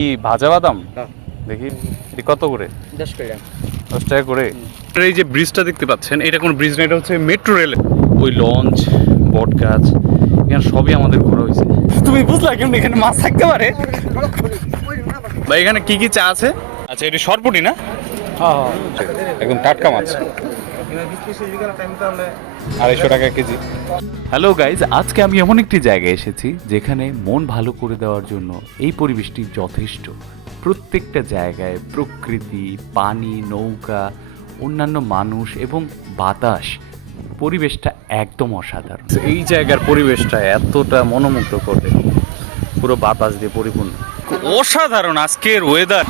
কি ভাজা বাদাম? হ্যাঁ। দেখি এটি কত করে? 10 টাকা। 10 টাকা করে। এই যে ব্রিজটা দেখতে পাচ্ছেন, এটা কোনো ব্রিজ না, এটা হচ্ছে মেট্রো রেল। ওই লঞ্চ, বট গাছ, এখানে সবই আমাদের ঘোরা হয়েছে। তুমি বুঝলা কেমন এখানে মাছ থাকতে পারে? ভাই এখানে কি কি চা আছে? আচ্ছা, এটি সরপুটি না? হ্যাঁ একদম টাটকা মাছ, 250 টাকা কেজি। হ্যালো গাইজ, আজকে আমি এমন একটি জায়গায় এসেছি যেখানে মন ভালো করে দেওয়ার জন্য এই পরিবেশটি যথেষ্ট। প্রত্যেকটা জায়গায় প্রকৃতি, পানি, নৌকা, অন্যান্য মানুষ এবং বাতাস, পরিবেশটা একদম অসাধারণ। এই জায়গার পরিবেশটা এতটা মনোমুগ্ধ করবে, পুরো বাতাস দিয়ে পরিপূর্ণ, অসাধারণ আজকের ওয়েদার।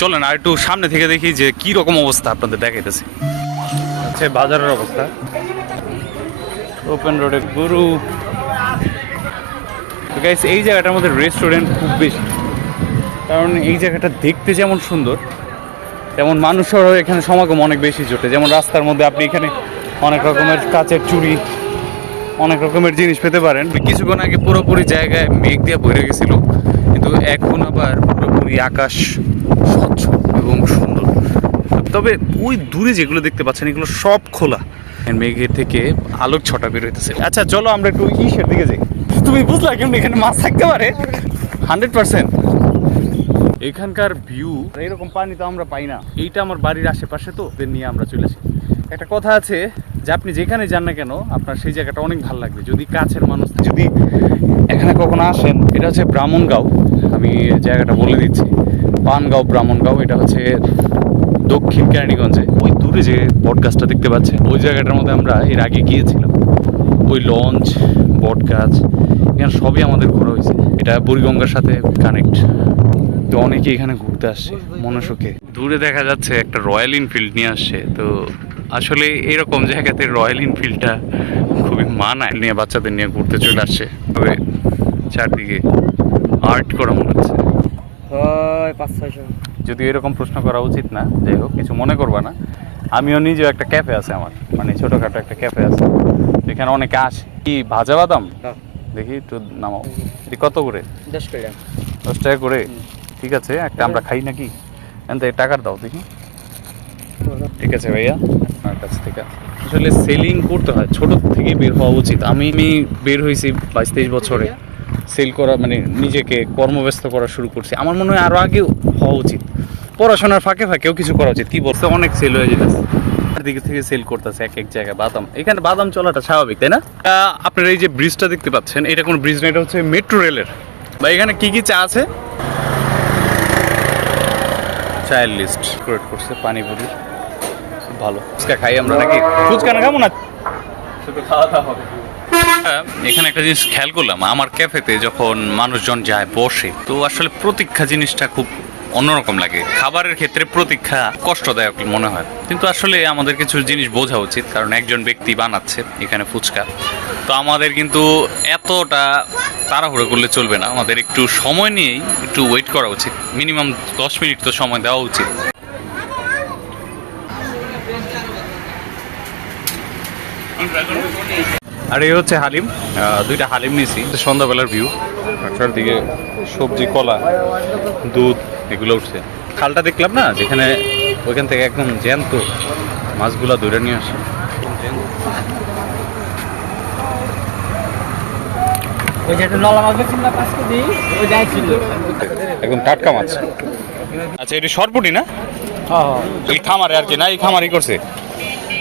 চলেন আর একটু সামনে থেকে দেখি যে কি রকম অবস্থা আপনাদের দেখাইতেছি। আচ্ছা, বাজারের অবস্থা, ওপেন রোডের গুরু। গাইস, এই জায়গাটার মধ্যে রেস্টুরেন্ট খুব বেশি, কারণ এই জায়গাটা দেখতে যেমন সুন্দর তেমন মানুষেরও এখানে সমাগম অনেক বেশি জোটে। যেমন রাস্তার মধ্যে আপনি এখানে অনেক রকমের কাচের চুড়ি, অনেক রকমের জিনিস পেতে পারেন। কিছুক্ষণ আগে পুরোপুরি জায়গায় মেঘ দিয়ে ভরে গেছিল, কিন্তু এখন আবার পুরোপুরি আকাশ স্বচ্ছ এবং সুন্দর। তবে ওই দূরে যেগুলো দেখতে পাচ্ছেন এগুলো সব খোলা, মেঘের থেকে আলোক ছটা বের হইতেছে। আচ্ছা চলো আমরা একটু ইসের দিকে যাই। তুমি বুঝলা কেমন এখানে মাছ থাকতে পারে? 100%। এখানকার ভিউ, এরকম পানি তো আমরা পাই না। এইটা আমার বাড়ির আশেপাশে, তো ওদের নিয়ে আমরা চলে আসি। একটা কথা আছে যে আপনি যেখানে যান না কেন আপনার সেই জায়গাটা অনেক ভালো লাগবে যদি কাছের মানুষ। যদি এখানে কখনো আসেন, এটা হচ্ছে ব্রাহ্মণগাঁও, আমি জায়গাটা বলে দিচ্ছি, পানগাঁও ব্রাহ্মণগাঁও। এটা হচ্ছে দক্ষিণ কেরানীগঞ্জে। ওই দূরে যে বট গাছটা দেখতে পাচ্ছেন, ওই জায়গাটার মধ্যে আমরা এর আগে গিয়েছিলাম। ওই লঞ্চ, বট গাছ, এখানে সবই আমাদের ঘোরা হয়েছে। এটা বুড়িগঙ্গার সাথে কানেক্ট, তো অনেকে এখানে ঘুরতে আসছে মনসুখে। দূরে দেখা যাচ্ছে একটা রয়্যাল এনফিল্ড নিয়ে আসছে। তো আসলে এরকম জায়গাতে রয়্যাল এনফিল্ডটা খুবই মানায়, নিয়ে বাচ্চাদের নিয়ে ঘুরতে চলে আসছে। তবে চারদিকে আর্ট করা মনে হচ্ছে। যদি এরকম প্রশ্ন করা উচিত না, যাই হোক, কিছু মনে করবা না। আমিও নিজেও একটা ক্যাফে আছে আমার, মানে ছোটোখাটো একটা ক্যাফে আছে, এখানে অনেকে আসে। কি ভাজা বাদাম? দেখি একটু নামাও, এটি কত করে? 10 টাকা। 10 টাকা করে। ঠিক আছে, একটা আমরা খাই নাকি? টাকার দাও দেখি। ঠিক আছে ভাইয়া, আপনার কাছ থেকে আসলে সেলিং করতে হয়, ছোট থেকে বের হওয়া উচিত। আমি বের হয়েছি 22-23 বছরে, সেল করা মানে নিজেকে কর্মব্যস্ত করা শুরু করছি। আমার মনে হয় আরও আগেও হওয়া উচিত, পড়াশোনার ফাঁকে ফাঁকেও কিছু করা উচিত। কি বলছে, অনেক সেল হয়ে যেতেছে, দিকে থেকে সেল করতেছে এক এক জায়গায় বাদাম। এখানে বাদাম চলাটা স্বাভাবিক, তাই না? আপনার এই যে ব্রিজটা দেখতে পাচ্ছেন, এটা কোনো ব্রিজ না, এটা হচ্ছে মেট্রো রেলের। বা এখানে কি কি চা আছে? চায়ের লিস্ট ক্রিয়েট করছে, পানিপুরি খুব ভালো। ফুচকা খাই আমরা নাকি? ফুচকা না খাবো না, শুধু খাওয়া দাওয়া হবে। এখানে একটা জিনিস খেয়াল করলাম, আমার ক্যাফেতে যখন মানুষজন যায় বসে, তো আসলে প্রতীক্ষা জিনিসটা খুব অন্যরকম লাগে। খাবারের ক্ষেত্রে প্রতীক্ষা কষ্টদায়ক মনে হয়, কিন্তু আসলে আমাদের কিছু জিনিস বোঝা উচিত, কারণ একজন ব্যক্তি বানাচ্ছে এখানে ফুচকা। তো আমাদের কিন্তু এতটা তাড়াহুড়ো করলে চলবে না, আমাদের একটু সময় নিয়েই একটু ওয়েট করা উচিত। মিনিমাম 10 মিনিট তো সময় দেওয়া উচিত। আর এই হচ্ছে হালিম, দুইটা হালিম নিয়েছি। সন্ধ্যাবেলার ভিউ, চারদিকে সবজি, কলা, দুধ এগুলো উঠছে। খালটা দেখলাম না, যেখানে ওইখান থেকে একদম জ্যান্ত মাছগুলা ধরে নিয়ে আসে। একদম টাটকা মাছ। আচ্ছা, এটি সরপুটি না? এই খামারে আর কি, না এই খামারই করছে,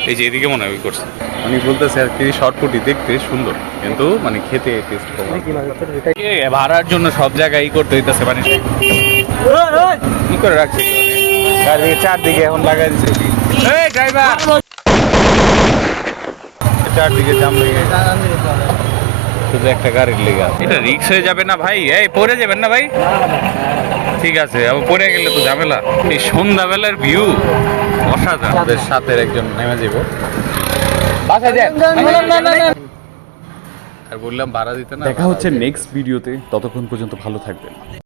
এই যে এদিকে মনে হয় ওই করছে। উনি বলতেছে আর কি শর্টকুটি দেখতে সুন্দর, কিন্তু মানে খেতে টেস্ট কম। ভাড়ার জন্য সব জায়গায় করতে হইতেছে, মানে কি করে রাখছে গাড়ি চারদিকে এখন লাগাই দিচ্ছে। এই ড্রাইভার, চারদিকে জাম লেগে শুধু একটা গাড়ির লেগা। এটা রিক্স হয়ে যাবে না ভাই? এই পড়ে যাবেন না ভাই? ঠিক আছে, আবার পড়ে গেলে তো ঝামেলা। এই সন্ধ্যাবেলার ভিউ অসাধারণ। আমাদের সাথে একজন নেমে যাব, আর বললাম ভাড়া দিতে না। দেখা হচ্ছে নেক্সট ভিডিওতে, ততক্ষণ পর্যন্ত ভালো থাকবেন।